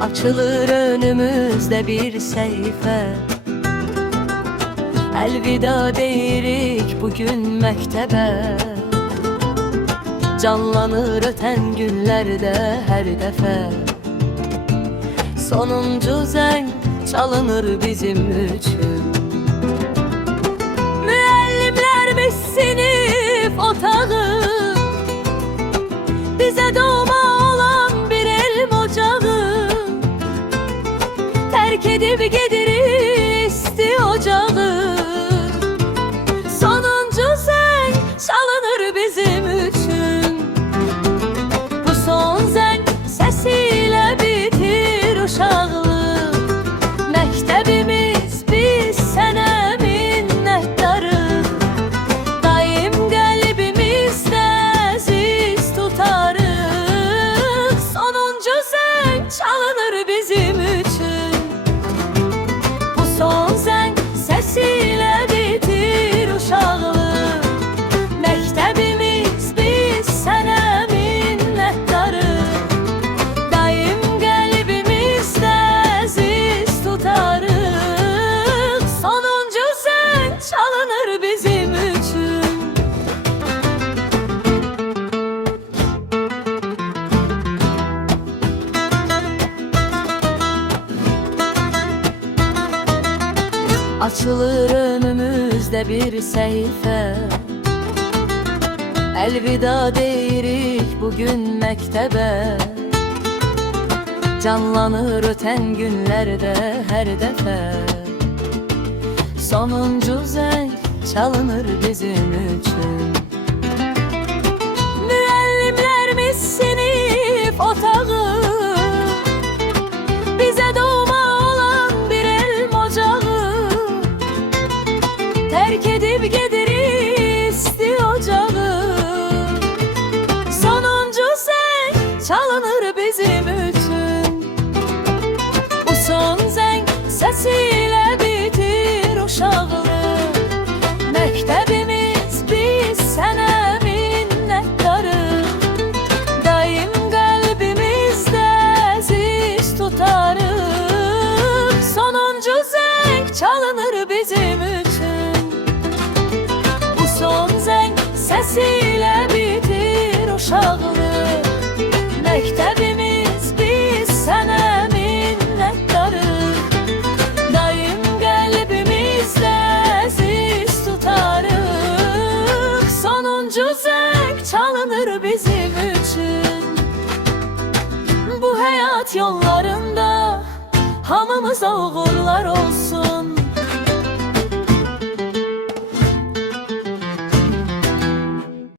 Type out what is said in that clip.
Açılır önümüzde bir sayfa, elvida deyirik bugün mektebe. Canlanır öten günlerde her defa, sonuncu zeng çalınır bizim üçün. Müəllimlərimiz sinif otağı, bize doğma olan bir elm ocağı. Terk edip gedirik isti ocağı, sonuncu zeng çalınır bizim üçün. Bu son zeng sesiyle bitir uşaqlıq. Məktəbimiz biz sənə minnətdarıq. Daim qəlbimizdə əziz tutarıq. Sonuncu zeng çalınır bizim üçün. Bu son zeng sesiyle bitir uşaqlıq. Məktəbimiz biz sənə minnətdarıq. Daim qəlbimizdə əziz tutarıq. Sonuncu zeng çalınır bizim üçün. Açılır önümüzde bir sayfa, elvida deyirik bugün mektebe. Canlanır öten günlerde her defa, sonuncu zeng çalınır bizim üçün. Müəllimlərimiz sinif otağı, bize doğma olan bir elm ocağı. Terk edip gedirik isti ocağı, sonuncu zeng çalınır bizim üçün. Bu son zeng sesiyle bitir uşaqlıq. Məktəbimiz biz sənə minnətdarıq. Daim qəlbimizdə əziz tutarıq. Sonuncu zeng çalınır bizim üçün. Bu son zeng sesiyle bitir uşaqlıq. Məktəbimiz biz sənə minnətdarıq. Daim qəlbimizdə əziz tutarıq. Sonuncu zeng çalınır bizim üçün. Bu həyat yollarında hamımıza uğurlar olsun.